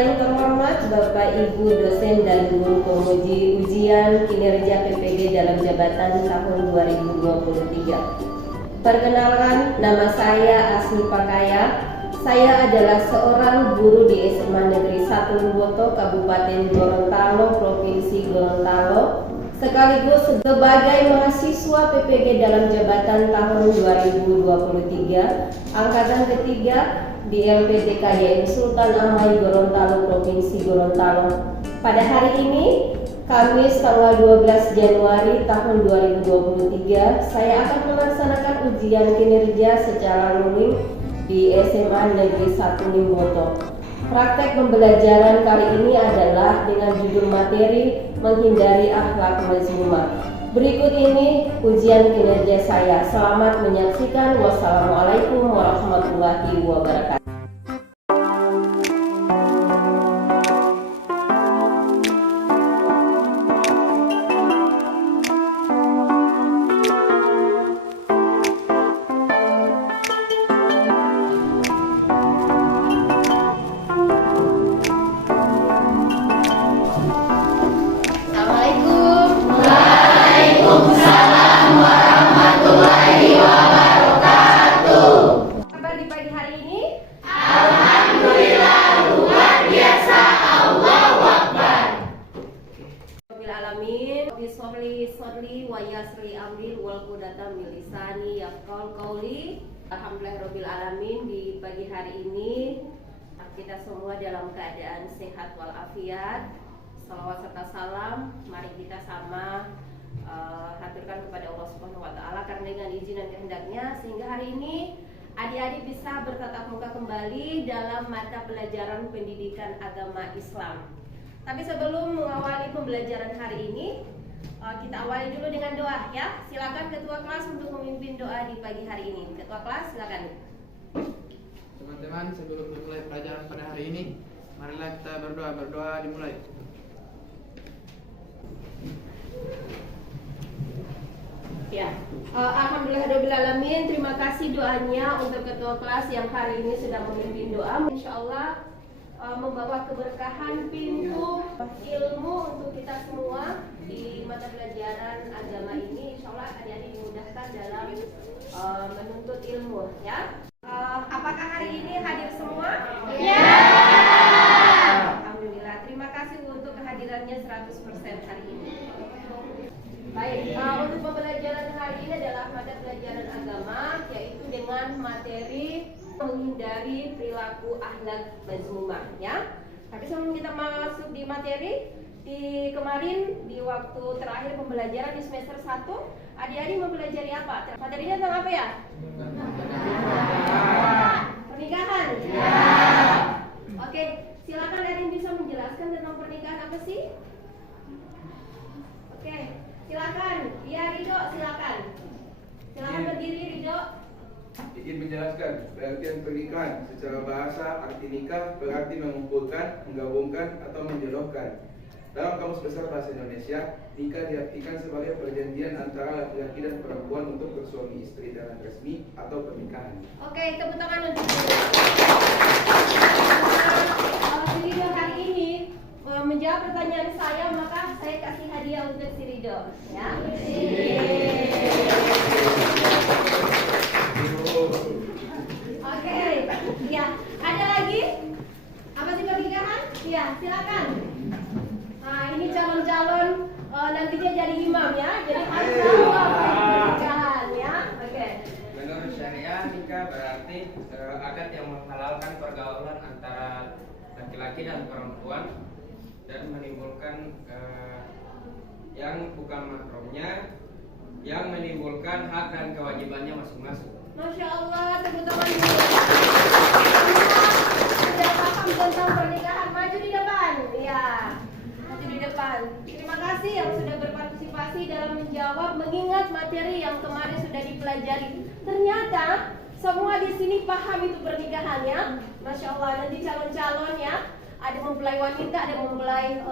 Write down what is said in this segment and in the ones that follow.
yang terhormat Bapak Ibu dosen dan guru penguji ujian kinerja PPG dalam jabatan tahun 2023. Perkenalkan, nama saya Asmi Pakaya. Saya adalah seorang guru di SMA Negeri 1 Luboto, Kabupaten Gorontalo, Provinsi Gorontalo, sekaligus sebagai mahasiswa PPG dalam jabatan tahun 2023, angkatan ketiga di LPDKYM Sultan Ahmad Gorontalo, Provinsi Gorontalo. Pada hari ini, Kamis tanggal 12 Januari tahun 2023, saya akan melaksanakan ujian kinerja secara luring di SMA Negeri 1 Luboto. Praktek pembelajaran kali ini adalah dengan judul materi menghindari akhlak mazmumah. Berikut ini ujian kinerja saya. Selamat menyaksikan. Wassalamualaikum warahmatullahi wabarakatuh. Alhamdulillahirabbil alamin. Di pagi hari ini kita semua dalam keadaan sehat walafiat. Salawat serta salam mari kita sama haturkan kepada Allah Subhanahu wa taala karena dengan izin dan kehendaknya sehingga hari ini adik-adik bisa bertatap muka kembali dalam mata pelajaran pendidikan agama Islam. Tapi sebelum mengawali pembelajaran hari ini, kita awali dulu dengan doa ya. Silakan ketua kelas untuk memimpin doa di pagi hari ini. Ketua kelas silakan. Teman-teman, sebelum memulai pelajaran pada hari ini, marilah kita berdoa. Berdoa dimulai. Ya, alhamdulillahirabbil alamin. Terima kasih doanya untuk ketua kelas yang hari ini sudah memimpin doa. Insyaallah membawa keberkahan pintu ilmu untuk kita semua di mata pelajaran agama ini. Insyaallah adik-adik dimudahkan dalam menuntut ilmu ya. Apakah hari ini hadir semua? Ya. Alhamdulillah. Terima kasih untuk kehadirannya 100% hari ini. Baik, untuk pembelajaran hari ini adalah mata pelajaran agama, yaitu dengan materi menghindari perilaku akhlak mazmumah ya. Tapi sebelum kita masuk di materi, kemarin di waktu terakhir pembelajaran di semester 1, adik-adik mempelajari apa? Materinya tentang apa ya? Pernikahan. Ya. Oke, silakan adik bisa menjelaskan tentang pernikahan apa sih? Oke, silakan. Iya, Ridho, silakan. Silakan berdiri, Ridho. Izin menjelaskan pengertian pernikahan secara bahasa. Arti nikah berarti mengumpulkan, menggabungkan atau menjodohkan. Dalam Kamus Besar Bahasa Indonesia, nikah diartikan sebagai perjanjian antara laki-laki dan perempuan untuk bersuami istri dengan resmi atau pernikahan. Oke, tepuk tangan untuk Ridho hari ini menjawab pertanyaan saya, maka saya kasih hadiah untuk si Ridho ya. Oke, ya. Ada lagi? Apa sih pernikahan? Ya, silakan. Nah, ini calon-calon nantinya jadi imam ya. Jadi harus tahu apa itu pernikahan ya. Oke. Menurut syariah, nikah berarti akad yang menghalalkan pergaulan antara laki-laki dan perempuan dan menimbulkan yang bukan mahramnya, yang menimbulkan hak dan kewajibannya masing-masing. Masya Allah, tepuk tangan dulu. Sudah paham tentang pernikahan, maju di depan. Ya, maju di depan. Terima kasih yang sudah berpartisipasi dalam menjawab, mengingat materi yang kemarin sudah dipelajari. Ternyata semua di sini paham itu pernikahannya. Masya Allah, nanti calon-calon ya, ada mempelai wanita, ada mempelai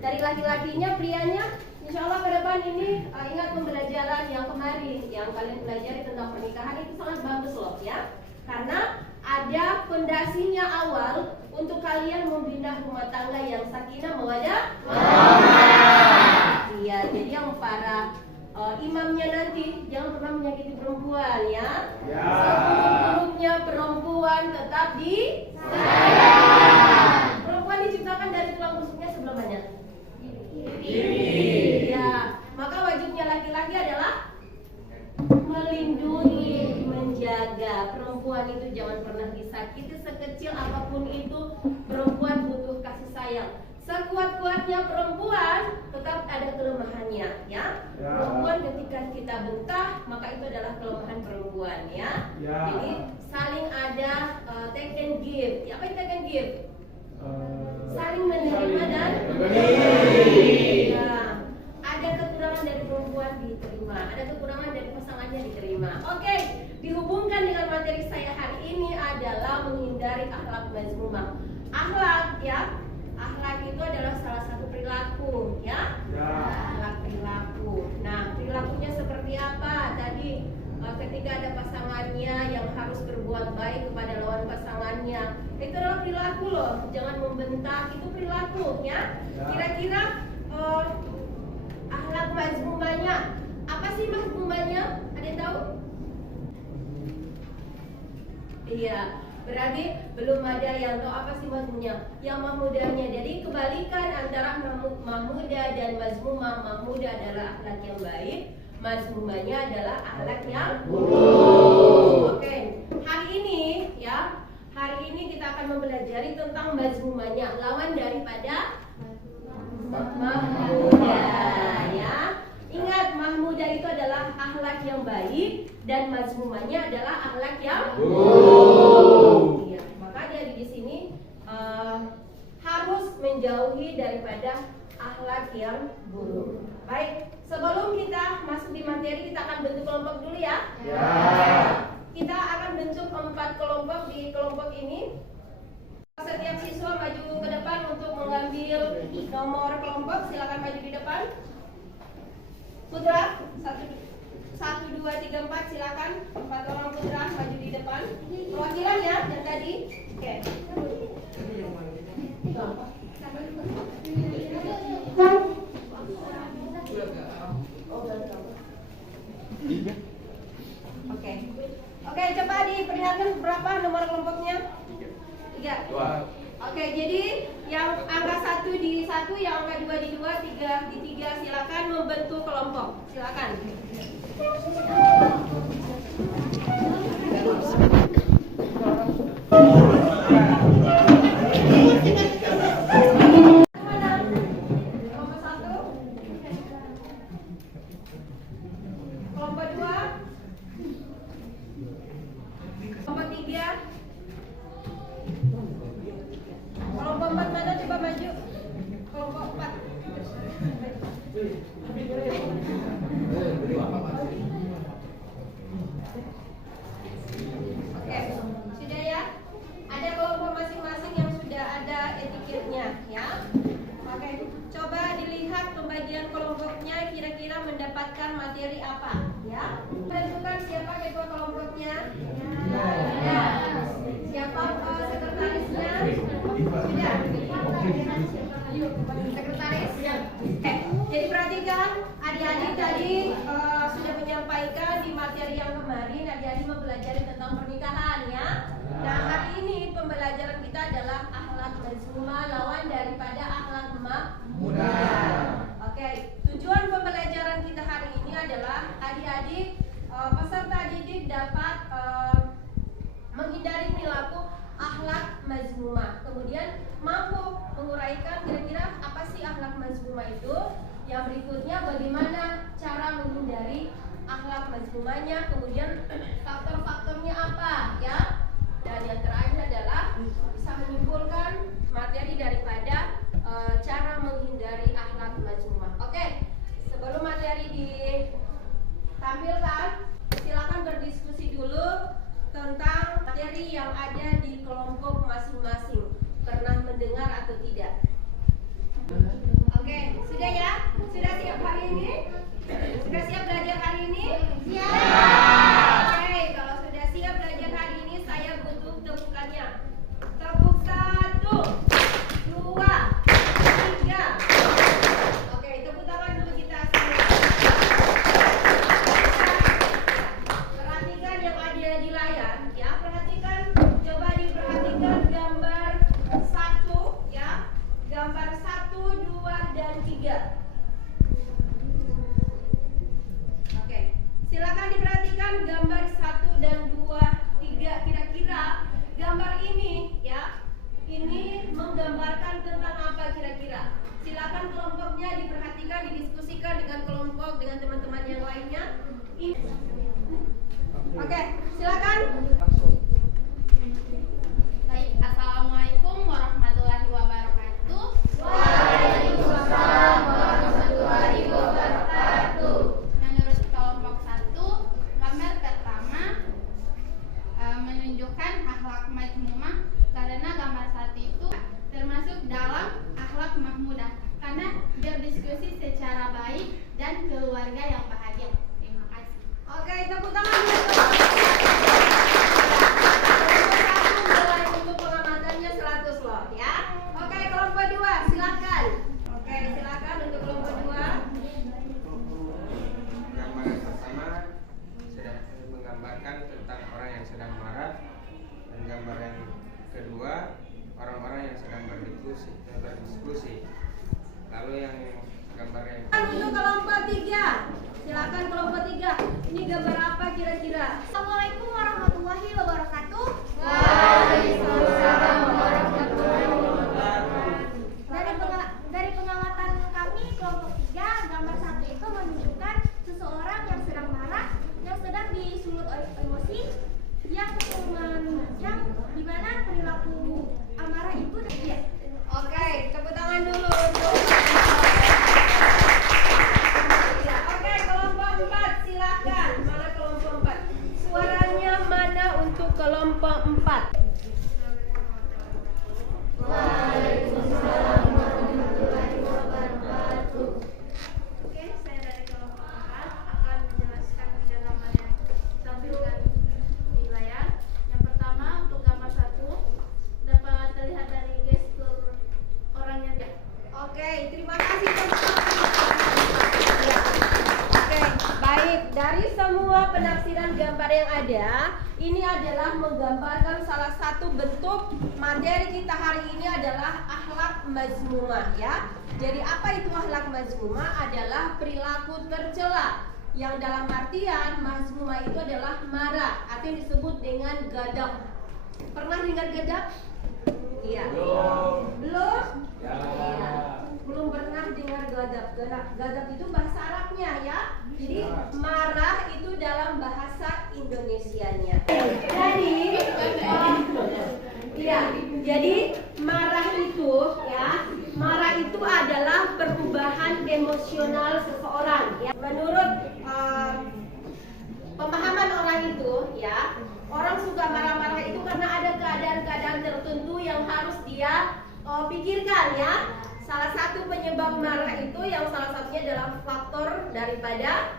dari laki-lakinya, prianya. Insya Allah ke depan ini ingat pembelajaran yang kemarin yang kalian pelajari tentang pernikahan itu sangat bagus loh ya. Karena ada pondasinya awal untuk kalian membina rumah tangga yang sakinah mawaddah. Iya, jadi yang para imamnya nanti jangan pernah menyakiti perempuan ya. Seburuk-buruknya perempuan tetap disayang. Perempuan diciptakan dari tulang rusuknya sebelah mana? Ya, maka wajibnya laki-laki adalah melindungi, menjaga. Perempuan itu jangan pernah disakiti, sekecil apapun itu. Perempuan butuh kasih sayang. Sekuat-kuatnya perempuan tetap ada kelemahannya ya. Perempuan ketika kita bentak maka itu adalah kelemahan perempuan ya. Jadi saling ada take and give. Ya, apa itu take and give? Saling menerima dan ya. Ada kekurangan dari perempuan diterima, ada kekurangan dari pasangannya diterima. Oke, dihubungkan dengan materi saya hari ini adalah menghindari akhlak mazmumah. Akhlak ya. Akhlak itu adalah salah satu perilaku ya. Akhlak perilaku. Nah, perilakunya seperti apa? Tadi ketika ada pasangannya yang harus berbuat baik kepada lawan pasangannya, itu adalah perilaku loh. Jangan membentak, itu perilaku ya. Kira-kira akhlak mazmumahnya apa sih mazmumahnya? Ada yang tahu? Iya. Berarti belum ada yang tahu apa sih mazmumnya. Yang mahmudahnya. Jadi kebalikan antara mahmudah dan mazmumah. Mahmudah adalah akhlak yang baik, mazmumahnya adalah akhlak yang buruk. Oke. Hari ini ya, hari ini kita akan mempelajari tentang mazmumahnya, lawan daripada mahmudah ya. Ingat, mahmudah itu adalah akhlak yang baik dan mazmumahnya adalah akhlak yang buruk. Ya, maka di sini harus menjauhi daripada akhlak yang buruk. Baik, sebelum kita masuk di materi kita akan bentuk kelompok dulu ya. Kita akan bentuk 4 kelompok di kelompok ini. Setiap siswa maju ke depan untuk mengambil nomor kelompok. Silakan maju di depan. Putra, 1, 2, 3, 4, silakan 4 orang putra maju di depan. Perwakilan ya, yang tadi. Oke. Oke, coba diperlihatkan berapa nomor kelompoknya? 3. Oke, jadi yang angka 1 di 1, yang angka 2 di 2, 3 di 3, silakan membentuk kelompok. Silakan. Kelompok 4 mana, coba maju. Kelompok 4. Oke, sudah ya. Ada kelompok masing-masing yang sudah ada etiketnya ya. Oke, coba dilihat pembagian kelompoknya, kira-kira mendapatkan materi apa ya. Tentukan siapa ketua kelompoknya. Ya. Siapa sekretarisnya? Sudah. Sekretaris. Jadi perhatikan, adik-adik tadi sudah menyampaikan di materi yang kemarin, adik-adik mempelajari tentang pernikahan ya. Nah, hari ini pembelajaran kita adalah akhlak mazmumah lawan daripada akhlak mahmudah. Oke, tujuan pembelajaran kita hari ini adalah adik-adik peserta didik dapat menghindari perilaku akhlak mazmumah. Kemudian mampu menguraikan kira-kira apa sih akhlak mazmumah itu. Yang berikutnya bagaimana cara menghindari akhlak mazmumahnya. Kemudian faktor-faktornya apa ya. Dan yang terakhir adalah bisa menyimpulkan materi daripada cara menghindari akhlak mazmumah. Oke, sebelum materi ditampilkan, silakan berdiskusi dulu tentang materi yang ada di kelompok masing-masing. Pernah mendengar atau tidak? Oke, sudah ya? Sudah siap hari ini? Sudah siap belajar hari ini? Siap. Oke, kalau sudah siap belajar hari ini, saya butuh tepuk gambar 1, 2, dan 3. Oke, silakan diperhatikan gambar 1 dan 2, 3. Kira-kira gambar ini ya, ini menggambarkan tentang apa kira-kira? Silakan kelompoknya diperhatikan, didiskusikan dengan kelompok, dengan teman-teman yang lainnya. Oke, silakan. Baik, assalamualaikum warahmatullahi wabarakatuh. Waalaikumsalam warahmatullahi wabarakatuh. Menurut kelompok 1, gambar pertama menunjukkan akhlak mazmumah, karena gambar 1 itu termasuk dalam akhlak mahmudah karena berdiskusi secara baik dan keluarga yang bahagia. Terima kasih. Oke, tepuk tangan buat kelompok 1 mulai untuk pengamatannya 100 loh ya. Oke, kelompok 2 silakan. Oke, silakan untuk kelompok 2. Gambar yang pertama sedang menggambarkan tentang orang yang sedang marah, dan gambar yang kedua orang-orang yang sedang berdiskusi. Lalu yang gambar yang Untuk kelompok 3. Silakan kelompok 3. Ini gambar apa kira-kira? Assalamualaikum warahmatullahi wabarakatuh. Waalaikumsalam warahmatullahi wabarakatuh. Dari pengamatan kami kelompok 3, gambar 1 itu menunjukkan seseorang yang sedang marah, yang sedang disulut oleh emosi, yang di mana perilaku amarah itu dia. Oke, tepuk tangan dulu untuk Oke, kelompok 4 silakan. Mana kelompok 4? Suaranya mana untuk kelompok 4? Waalaikumsalam warahmatullahi wabarakatuh. Oke, saya dari kelompok 4 akan menjelaskan 3 gambar yang ditampilkan di layar. Yang pertama untuk gambar 1 dapat terlihat dari gestur orangnya. Oke, terima kasih teman-teman. Oke, baik. Dari semua penafsiran gambar yang ada, ini adalah menggambarkan salah satu bentuk materi kita hari ini adalah akhlak mazmumah ya. Jadi apa itu akhlak mazmumah? Adalah perilaku tercela yang dalam artian mazmumah itu adalah marah atau yang disebut dengan gadab. Pernah dengar gadab? Iya. Belum? Iya. Belum pernah dengar gadab. Gadab itu bahasa Arabnya ya. Jadi marah itu dalam bahasa Indonesianya. Jadi marah itu ya, marah itu adalah perubahan emosional seseorang ya. Menurut pemahaman orang itu ya, orang suka marah-marah itu karena ada keadaan-keadaan tertentu yang harus dia pikirkan ya. Salah satu penyebab marah itu yang salah satunya adalah faktor daripada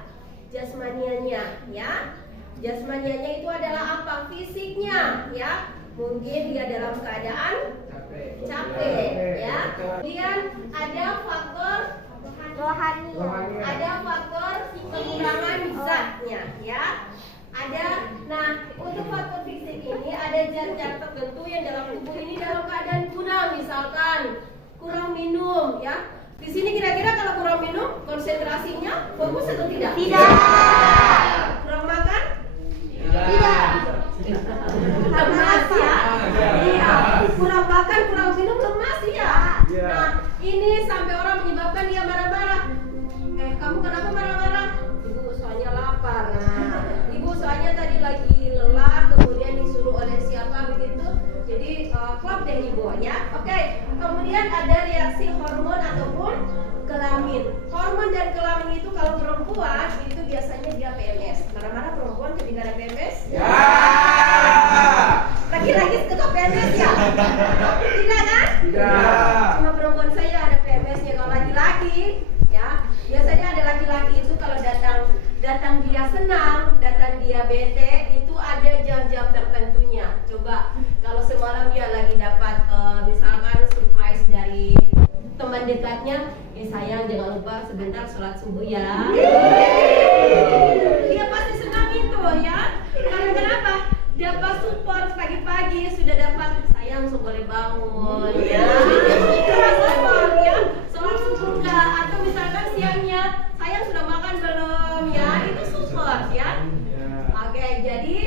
jasmanianya ya. Jasmanianya itu adalah apa? Fisiknya ya. Mungkin dia dalam keadaan capek ya. Kemudian ada faktor rohani. Ada faktor kekurangan zatnya ya. Nah untuk faktor fisik ini ada zat-zat tertentu yang dalam tubuh ini dalam keadaan kurang, misalkan kurang minum ya. Di sini kira-kira kalau kurang minum konsentrasinya fokus atau tidak? Tidak. Kurang makan? Tidak. Lemas ya? Iya. Kurang makan, kurang minum lemas ya. Nah ini sampai orang menyebabkan dia marah-marah. Kamu kenapa marah-marah? Ibu soalnya lapar. Nah, ibu soalnya tadi lagi lelah, kemudian disuruh oleh siapa begitu. Jadi klop deh ibu ya. Oke. Kemudian ada reaksi hormon ataupun kelamin. Hormon dan kelamin itu kalau perempuan itu biasanya dia PMS. Marah-marah perempuan ketika ada PMS? Ya. Laki-laki suka PMS ya? Tidak kan? Tidak. Cuma perempuan saja ada PMS-nya. Kalau laki-laki ya, biasanya ada laki-laki itu kalau datang dia senang, datang dia bete, itu ada jam-jam tertentunya. Coba kalau semalam dia lagi dapat misalkan surprise dari teman dekatnya, sayang jangan lupa sebentar sholat subuh ya. Dia pasti senang itu ya. Karena kenapa? dapat support pagi-pagi, sudah dapat sayang boleh bangun ya. Support ya, sholat subuh enggak, atau misalkan siangnya sayang sudah makan belum ya, itu support ya. Oke, jadi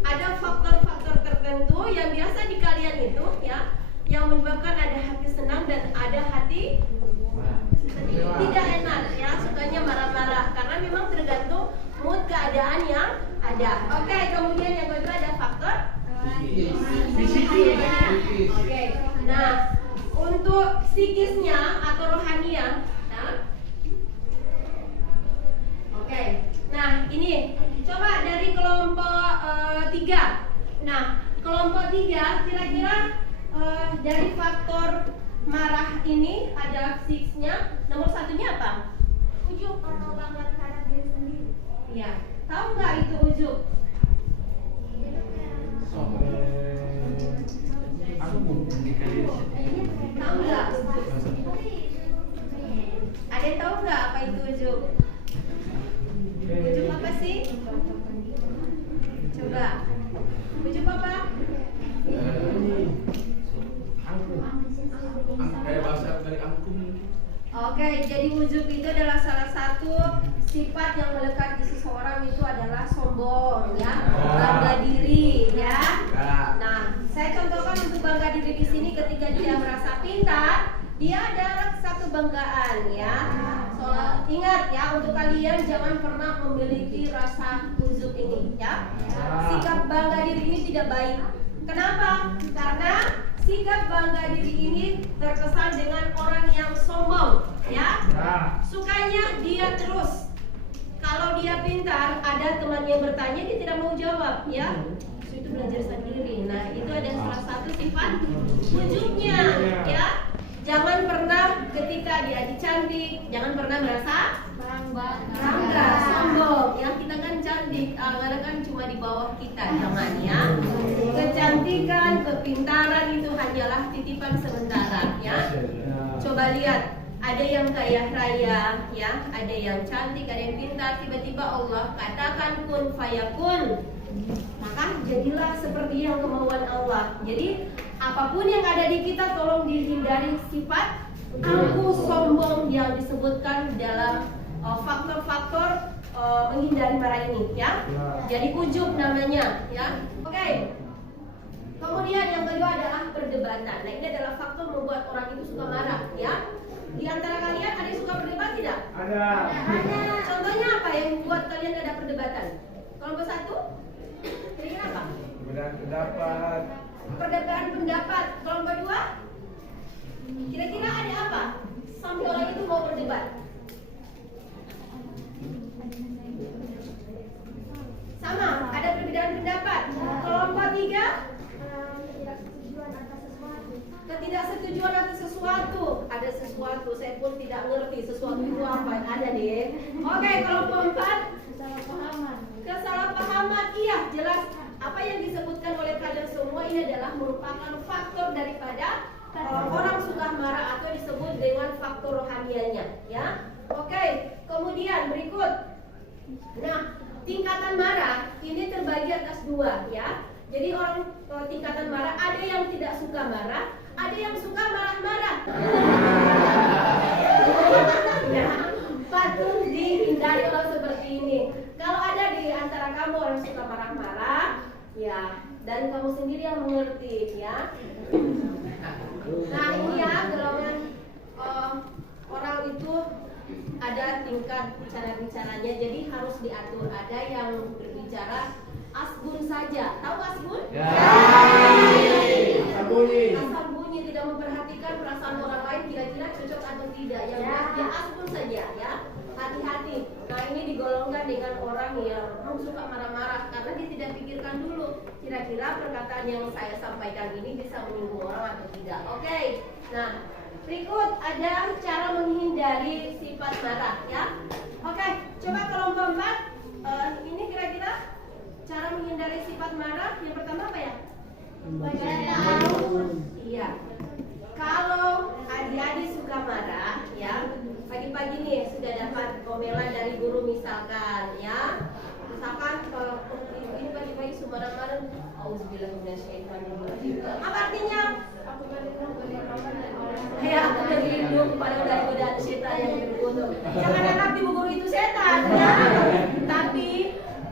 ada faktor-faktor tertentu yang biasa di kalian itu ya, yang menyebabkan ada hati senang dan ada hati tidak enak ya, sukanya marah-marah karena memang tergantung mood keadaan yang ada. Oke, kemudian yang kedua ada faktor psikis. Oke, nah untuk psikisnya atau rohania, nah, oke, nah ini coba dari kelompok 3. Nah, kelompok 3 kira-kira dari faktor marah ini ada psikisnya. Nomor satunya apa? Ujub atau bangga terhadap diri sendiri. Iya. Tahu nggak itu ujub? Tahu nggak ujub? Ada yang tahu nggak apa itu ujub? Ujub apa sih? Coba. Ujub apa? Bahasa dari angkum. Oke, jadi ujub itu adalah salah satu sifat yang melekat di seseorang, itu adalah sombong ya, bangga diri ya. Nah, saya contohkan untuk bangga diri di sini ketika dia merasa pintar, dia ada satu banggaan ya. Ingat ya, untuk kalian jangan pernah memiliki rasa ujub ini ya. Sikap bangga diri ini tidak baik. Kenapa? Karena sikap bangga diri ini terkesan dengan orang yang sombong ya. Sukanya dia terus. Kalau dia pintar, ada temannya bertanya, dia tidak mau jawab ya. Itu belajar sendiri. Nah, itu ada salah satu sifat ujubnya ya. Jangan pernah ketika dia cantik, jangan pernah merasa bangga, sombong. Yang kita kan cantik, karena kan cuma di bawah kita, jangan ya. Kecantikan, kepintaran itu hanyalah titipan sementara ya. Coba lihat, ada yang kaya raya ya, ada yang cantik, ada yang pintar, tiba-tiba Allah katakan kun fayakun, maka jadilah seperti yang kemauan Allah. Jadi apapun yang ada di kita, tolong dihindari sifat aku sombong yang disebutkan dalam faktor-faktor menghindari marah ini ya. Jadi ujub namanya ya. Oke. Kemudian yang kedua adalah perdebatan. Nah, ini adalah faktor membuat orang itu suka marah ya. Di antara kalian ada yang suka berdebat tidak? Ada. Contohnya apa yang membuat kalian ada perdebatan? Kelompok 1? Kira-kira apa? Perbedaan pendapat. Perbedaan pendapat. Kelompok 2? Kira-kira ada apa sampai orang itu mau berdebat? Sama, ada perbedaan pendapat. Kelompok 3? Ketidaksetujuan atas sesuatu. Ada sesuatu, saya pun tidak ngerti sesuatu itu apa. Ada deh. Oke, kelompok 4? Kesalahpahaman. Iya, jelas. Apa yang disebutkan oleh kalian semua ini adalah merupakan faktor daripada orang suka marah, atau disebut dengan faktor rohanianya ya. Oke, kemudian berikut. Nah, tingkatan marah ini terbagi atas 2 ya. Jadi orang tingkatan marah, ada yang tidak suka marah, ada yang suka marah-marah. Ya, patut dihindari orang seperti ini. Kalau ada di antara kamu orang suka marah-marah, ya, dan kamu sendiri yang mengerti ya. Nah, ini ya golongan orang itu ada tingkat bicara-bicaranya, jadi harus diatur. Ada yang berbicara asbun saja. Tahu asbun? Ya. Asal bunyi, tidak memperhatikan perasaan orang lain kira-kira cocok atau tidak. Yang dia asbun saja ya. Hati-hati. Nah, ini digolongkan dengan orang yang suka marah-marah karena dia tidak pikirkan dulu kira-kira perkataan yang saya sampaikan ini bisa menyinggung orang atau tidak. Oke. Nah, berikut ada cara menghindari sifat marah ya. Oke, coba kelompok 4. Ini kira-kira cara menghindari sifat marah. Yang pertama apa ya? Iya. Kalau adik-adik suka marah ya, pagi-pagi nih sudah dapat omelan dari guru misalkan ya. Misalkan ini pagi-pagi marah-marah, Auzubillah minasyaitonirrajim. Apa artinya? Aku berlindung dari lawan dan orang Ya, aku berlindung kepada godaan setan yang berkutuk. Jangan anggap ibu guru itu setan, ya. Tapi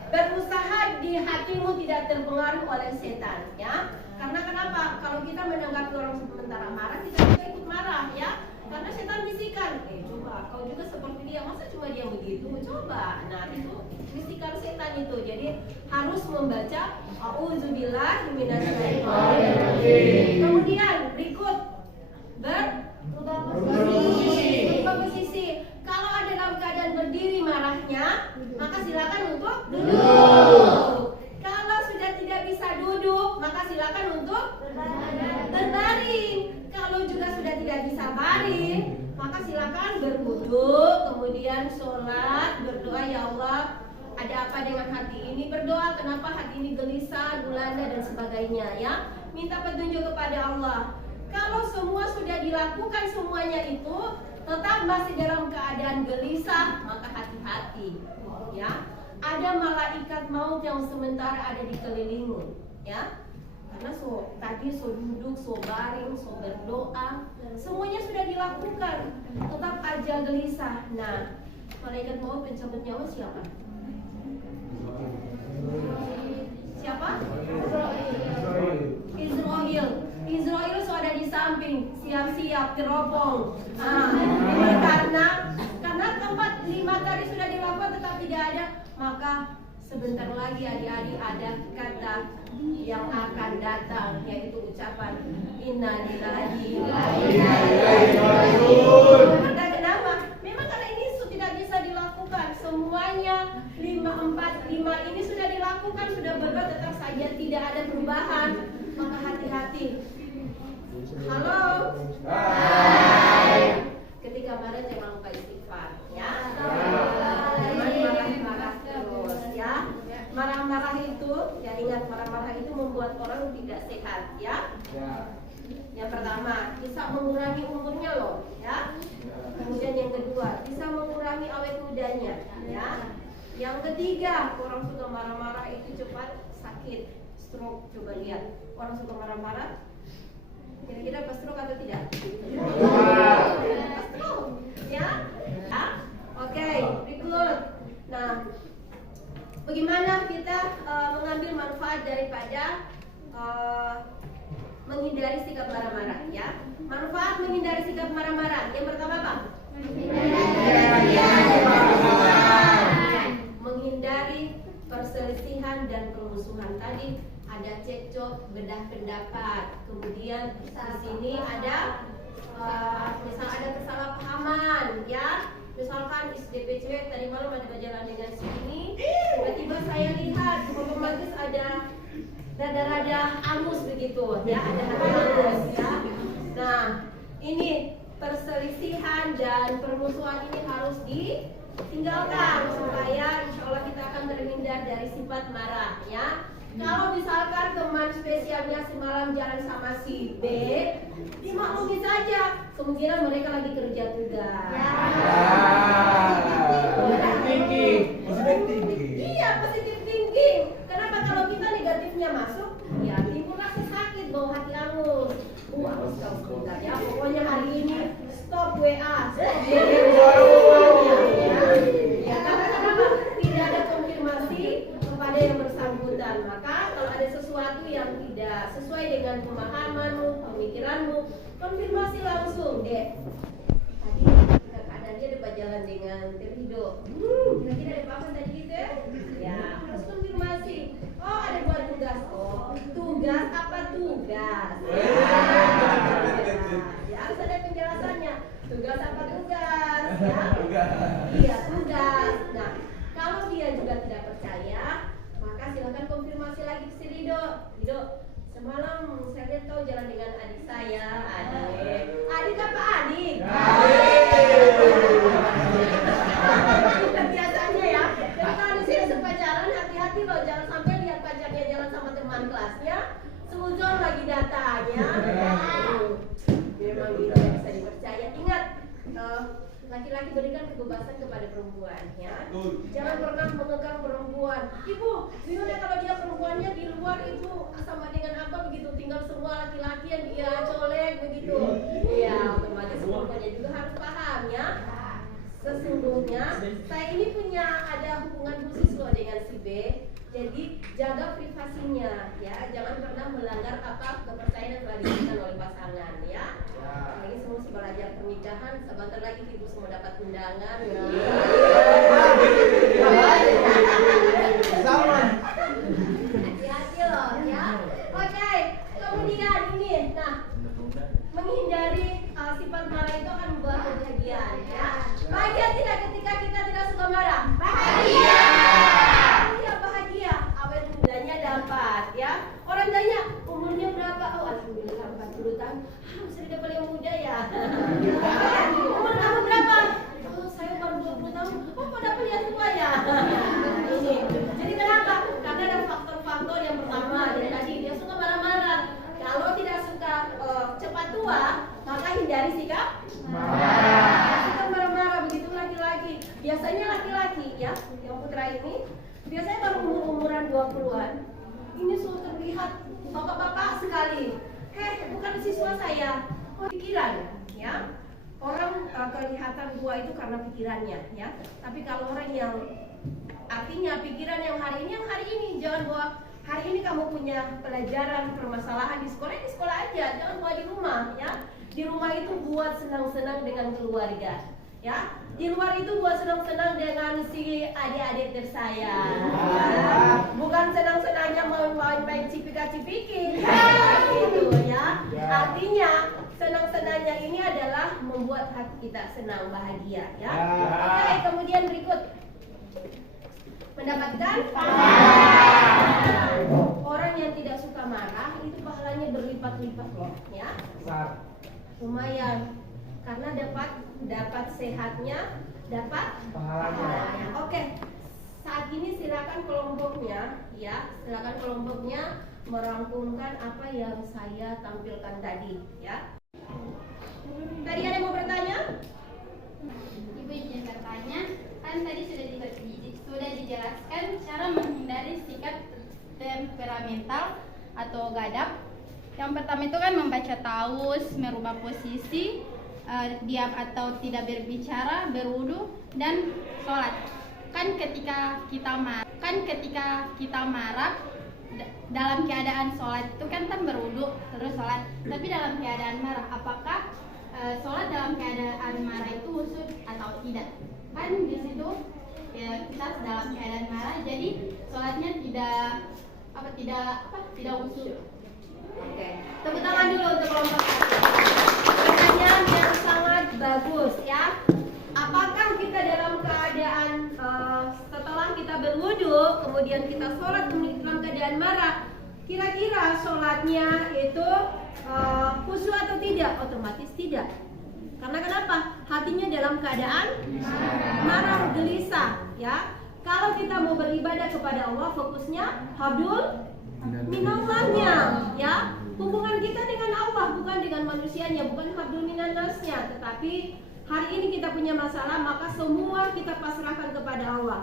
berusaha di hatimu tidak terpengaruh oleh setan, ya. Karena kenapa? Kalau kita menanggapi orang sementara marah, kita juga ikut marah, ya. Karena setan bisikan, coba kau juga seperti dia, masa cuma dia begitu? Coba. Nah, itu bisikan setan itu. Jadi harus membaca Auzubillahi minasyaitonirrajim. Kemudian berikut berubah posisi. Kalau ada dalam keadaan berdiri marahnya, maka silakan untuk duduk. Kalau sudah tidak bisa duduk, maka silakan untuk berbaring. Kalau juga sudah tidak bisa baring, maka silakan berwudu, kemudian sholat, berdoa, ya Allah, ada apa dengan hati ini? Berdoa kenapa hati ini gelisah, gulana dan sebagainya, ya. Minta petunjuk kepada Allah. Kalau semua sudah dilakukan semuanya itu, tetap masih dalam keadaan gelisah, maka hati-hati, ya. Ada malaikat maut yang sementara ada di kelilingmu, ya. Karena tadi duduk, baring, berdoa, semuanya sudah dilakukan, tetap aja gelisah. Nah, malaikat maut pencabut nyawa siapa? Siapa? Israel sudah di samping, siap-siap teropong. Ini karena tempat 5 tadi sudah dilakukan tetap tidak ada, maka sebentar lagi adik-adik ada kata yang akan datang, yaitu ucapan Inna lillahi wa inna ilaihi raji'un. Karena kenapa? Memang karena ini tidak bisa dilakukan semuanya. 5 ini sudah dilakukan, sudah berbuat, tetap saja tidak ada perubahan, maka hati-hati. Halo. Hai. Ketika marah jangan lupa istighfar, ya. Jangan marah terus, ya. Marah-marah itu, ya ingat, marah-marah itu membuat orang tidak sehat, ya. Yang pertama, bisa mengurangi umurnya loh, ya. Kemudian yang kedua, bisa mengurangi awet mudanya, ya. Yang ketiga, orang suka marah-marah itu cepat sakit, stroke. Coba lihat, orang suka marah-marah, kira-kira pas stroke atau tidak? Pas stroke, ya. Oke, berikut. Nah, bagaimana kita mengambil manfaat daripada menghindari sikap marah-marah, ya? Manfaat menghindari sikap marah-marah. Yang pertama apa? Menghindari perselisihan dan permusuhan. Tadi ada cekcok, bedah pendapat. Kemudian di sini ada misal ada kesalahpahaman, ya. Misalkan DPC tadi malam ada berjalan dengan sini, tiba-tiba saya lihat otomatis ada rada-rada angus begitu, ya, ada angus, ya. Nah, ini perselisihan dan permusuhan ini harus ditinggalkan supaya insya Allah kita akan terhindar dari sifat marah, ya. Kalau misalkan teman spesialnya semalam jalan sama si B, dimaklumi saja, kemungkinan mereka lagi kerja tugas. Positive thinking. Iya, positive thinking. Kenapa? Kalau kita negatifnya masuk, ya timbul rasa sakit, bau hati angus. Angus kau sebentar, ya. Pokoknya hari ini stop WA, stop ya, karena kenapa? Tidak ada konfirmasi kepada yang bersangkutan. Maka kalau ada sesuatu yang tidak sesuai dengan pemahamanmu, pemikiranmu, konfirmasi langsung. Tadi keadaan dia dapat jalan dengan Terido. Kira-kira ada apa tadi gitu, ya? Ya, harus konfirmasi. Oh, ada buat tugas. Oh, tugas apa tugas? Ya, harus ada penjelasannya. Tugas apa tugas? Ya? Iya, tugas. Nah, kalau dia juga tidak percaya, maka silakan konfirmasi lagi ke si Rido. Rido, semalam saya lihat kau jalan dengan adik saya. Adik apa adik? Biasanya, ya. Jadi kalau di sini sepacaran, hati-hati loh, jangan sampai lihat pacarnya jalan sama teman kelasnya, seuzon lagi datanya. Memang tidak bisa dipercaya. Ingat, laki-laki berikan kebebasan kepada perempuan, ya. Jangan pernah mengekang perempuan. Ibu, bingung kalau dia perempuannya di luar itu sama dengan apa begitu, tinggal semua laki-laki yang dia colek begitu. Iya, otomatis perempuannya juga harus paham, ya. Sesungguhnya saya ini punya ada hubungan khusus loh dengan si B. Jadi jaga privasinya, ya. Jangan pernah melanggar apa kepercayaan yang telah diberikan oleh pasangan, ya. Lagi semua belajar pernikahan, sebentar lagi ibu semua dapat undangan. Ya. Hati-hati loh, ya. Oke, kemudian ini, nah, menghindari sifat marah itu akan membuat kebahagiaan, ya. Bahagia tidak ketika kita tidak suka marah? Bahagia. Iya, bahagia. Awet mudanya dapat, ya. Orang tanya umurnya berapa? Oh, alhamdulillah 40 tahun. Bisa dapat yang muda ya. Umur kamu berapa? Oh, saya baru 20 tahun. Oh, kok dapat yang tua ya? Ini. Jadi kenapa? Karena ada faktor-faktor yang pertama dari tadi dia suka marah-marah. Kalau tidak suka cepat tua, maka hindari sikap marah. Sikap marah-marah begitu laki-laki. Biasanya laki-laki ya, yang putra ini biasanya baru umuran 20-an. Ini sudah terlihat bapak-bapak sekali. Bukan siswa saya. Oh, pikiran, ya. Orang kelihatan tua itu karena pikirannya, ya. Tapi kalau orang yang artinya pikiran yang hari ini, jangan bawa hari ini kamu punya pelajaran permasalahan di sekolah aja, jangan bawa di rumah, ya. Di rumah itu buat senang-senang dengan keluarga, ya. Di luar itu buat senang-senang dengan si adik-adik tersayang, ya. Bukan senang-senangnya main cipika-cipiki, gitu, ya. Artinya senang-senangnya ini adalah membuat hati kita senang, bahagia, ya. Oke, kemudian berikut mendapatkan pahala. Orang yang tidak suka marah itu pahalanya berlipat-lipat loh, ya. Lumayan. Karena dapat sehatnya, dapat pahalanya. Oke, saat ini silakan kelompoknya, ya, silakan kelompoknya merangkumkan apa yang saya tampilkan tadi, ya. Tadi ada yang mau bertanya? Ibu izin bertanya, kan tadi sudah dijelaskan cara menghindari sikap temperamental atau gadap. Yang pertama itu kan membaca taus, merubah posisi, diam atau tidak berbicara, berwudu, dan sholat. Kan ketika kita marah dalam keadaan sholat itu kan berwudu terus sholat. Tapi dalam keadaan marah, apakah sholat dalam keadaan marah itu khusyuk atau tidak? Kan di situ ya, kita dalam keadaan marah, jadi sholatnya tidak khusyuk. Oke, tepuk tangan dulu untuk kelompok satu. Pertanyaan yang sangat bagus, ya. Apakah kita dalam keadaan setelah kita berwudu, kemudian kita sholat dalam keadaan marah, kira-kira sholatnya itu khusyuk atau tidak? Otomatis tidak. Karena kenapa? Hatinya dalam keadaan marah, gelisah, ya. Kalau kita mau beribadah kepada Allah, fokusnya habdul minallahnya, ya. Hubungan kita dengan Allah, bukan dengan manusianya, bukan habdul minannasnya. Tetapi hari ini kita punya masalah, maka semua kita pasrahkan kepada Allah.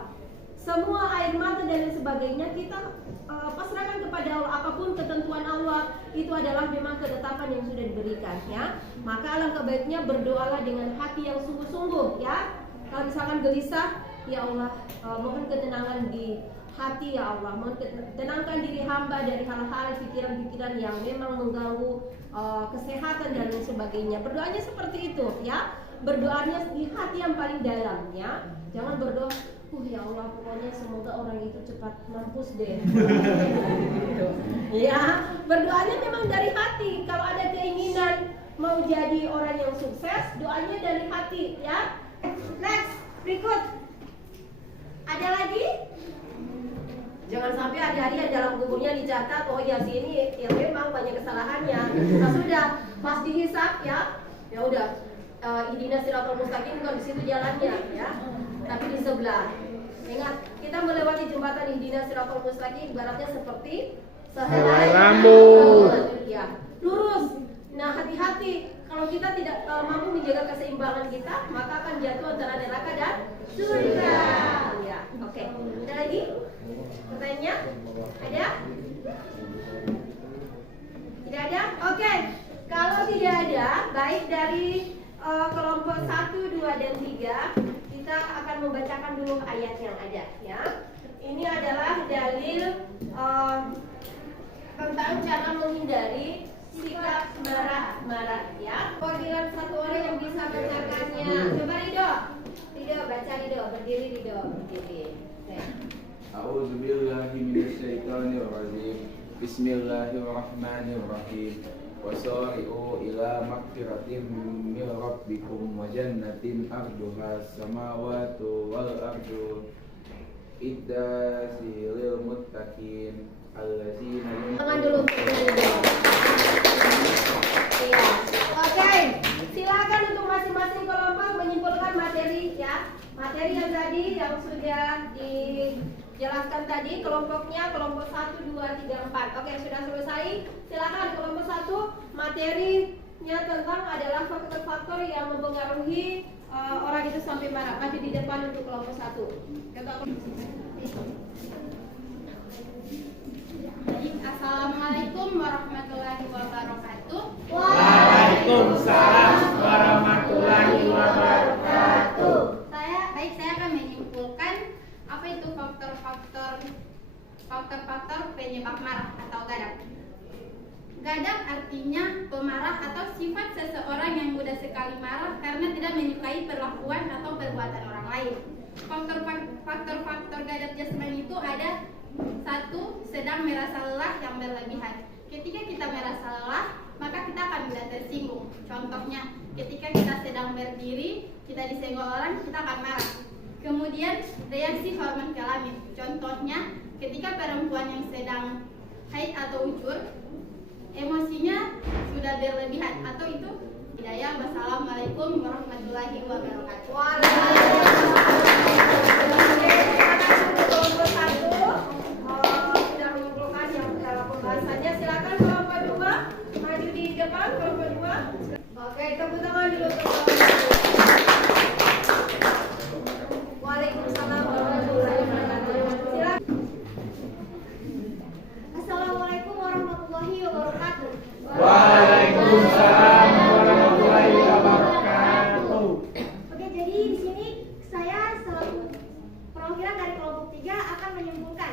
Semua air mata dan lain sebagainya kita pasrahkan kepada Allah. Apapun ketentuan Allah itu adalah memang ketetapan yang sudah diberikan, ya. Maka alangkah baiknya berdoalah dengan hati yang sungguh-sungguh, ya. Kalau misalkan gelisah, ya Allah, mohon ketenangan di hati, ya Allah. Mohon tenangkan diri hamba dari hal-hal pikiran-pikiran yang memang mengganggu kesehatan dan lain sebagainya. Berdoanya seperti itu, ya. Berdoanya di hati yang paling dalam, ya. Jangan berdoa, ya Allah, pokoknya semoga orang itu cepat mampus deh. Ya, berdoanya memang dari hati. Kalau ada keinginan mau jadi orang yang sukses, doanya dari hati, ya. Next, berikut. Ada lagi? Jangan sampai hari-hari dalam kuburnya dicatat, oh ya si ini ya memang banyak kesalahannya. Nah sudah pas dihisap, ya, ya udah. Ihdina siratal mustaqim bukan di situ jalannya, ya, tapi di sebelah. Ingat, kita melewati jembatan Ihdina siratal mustaqim ibaratnya seperti sehelai rambut, ya, lurus. Nah hati-hati Kalau kita tidak mampu menjaga keseimbangan kita, maka akan jatuh antara neraka dan surga. Ya, oke. Ada lagi? Pertanyaannya? Ada? Tidak ada? Oke. Kalau tidak ada, baik dari kelompok 1, 2, dan 3, kita akan membacakan dulu ayat yang ada, ya. Ini adalah dalil tentang cara menghindari sikap marah-marah, ya. Panggilan satu orang yang bisa bacakannya. Coba Ridho. Ridho, baca Ridho. Berdiri Ridho. Berdiri. Oke. A'udzubillahi minasyaitonirrajim. Bismillahirrahmanirrahim. Wasari'u ila magfiratin min rabbikum wa jannatin arduha samawati wal ardu iddasilil muttaqin allazina Tangan dulu untuk Ridho. Iya. Oke. Silakan untuk masing-masing kelompok menyimpulkan materi, ya. Materi yang tadi yang sudah dijelaskan tadi, kelompoknya kelompok 1, 2, 3, 4. Oke, sudah selesai. Silakan kelompok 1, materinya tentang adalah faktor-faktor yang mempengaruhi orang itu sampai marah. Maju di depan untuk kelompok 1. Assalamualaikum warahmatullahi wabarakatuh. Waalaikumsalam warahmatullahi wabarakatuh. Saya akan menyimpulkan apa itu faktor-faktor penyebab marah atau gadap. Gadap artinya pemarah atau sifat seseorang yang mudah sekali marah karena tidak menyukai perlakuan atau perbuatan orang lain. Faktor-faktor gadap jasmani itu ada: 1. Sedang merasa lelah yang berlebihan. Ketika kita merasa lelah, maka kita akan mudah tersinggung. Contohnya, ketika kita sedang berdiri, kita disenggol orang, kita akan marah. Kemudian, reaksi hormon kelamin. Contohnya, ketika perempuan yang sedang haid atau ujur, emosinya sudah berlebihan, atau itu hidayah. Wassalamualaikum warahmatullahi wabarakatuh. Kelompok 1 sudah menyimpulkan yang pembahasannya. Silakan kelompok 2 maju di depan. Kelompok 2. Oke, tepuk tangan dulu untuk kelompok 2. Waalaikumsalam warahmatullahi wabarakatuh. Silakan. Assalamualaikum warahmatullahi wabarakatuh. Waalaikumsalam warahmatullahi wabarakatuh. Oke, jadi di sini saya selaku perwakilan dari kelompok 3 akan menyimpulkan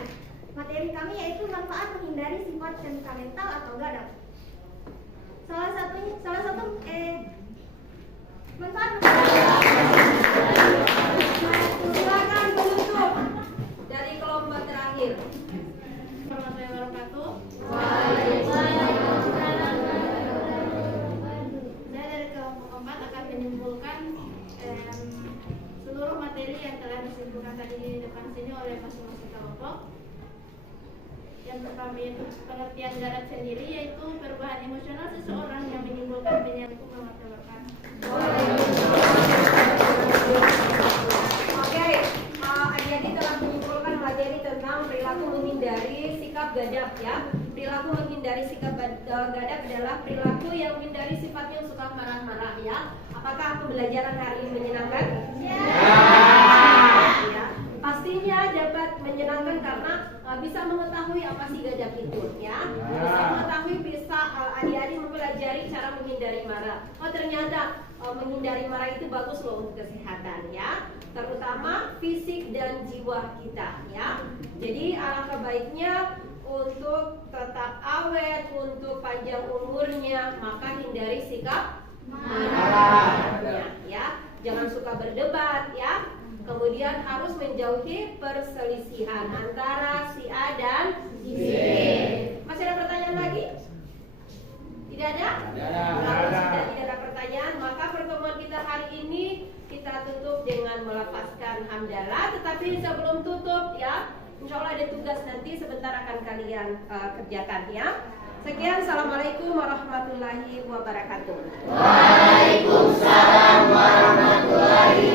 materi kami, yaitu manfaat menghindari sifat temperamental atau gadap. Salah satu manfaat Silakan penutup dari kelompok terakhir. Warahmatullahi wabarakatuh. Saya dari kelompok 4 akan menyimpulkan seluruh materi yang telah disimpulkan tadi di depan sini oleh masing-masing kelompok. Yang pertama yaitu pengertian gadap sendiri, yaitu perubahan emosional seseorang yang menimbulkan penyakit. Oke, adik-adik telah menyimpulkan materi tentang perilaku menghindari sikap gadap, ya. Perilaku menghindari sikap gadap adalah perilaku yang menghindari sifat yang suka marah-marah, ya. Apakah pembelajaran hari ini menyenangkan? Ya. Pastinya dapat menyenangkan karena bisa mengetahui apa sih gadap itu, ya. Bisa mengetahui, bisa adik-adik mempelajari cara menghindari marah. Oh, ternyata menghindari marah itu bagus loh untuk kesehatan, ya, terutama fisik dan jiwa kita, ya. Jadi alangkah baiknya untuk tetap awet, untuk panjang umurnya, maka hindari sikap marah, ya. Jangan suka berdebat, ya. Kemudian harus menjauhi perselisihan antara si A dan si B. Masih ada pertanyaan lagi? Tidak ada? Kalau sudah tidak ada pertanyaan, maka pertemuan kita hari ini kita tutup dengan melafazkan hamdalah. Tetapi sebelum tutup, ya, insya Allah ada tugas nanti sebentar akan kalian kerjakan, ya. Sekian, assalamualaikum warahmatullahi wabarakatuh. Waalaikumsalam warahmatullahi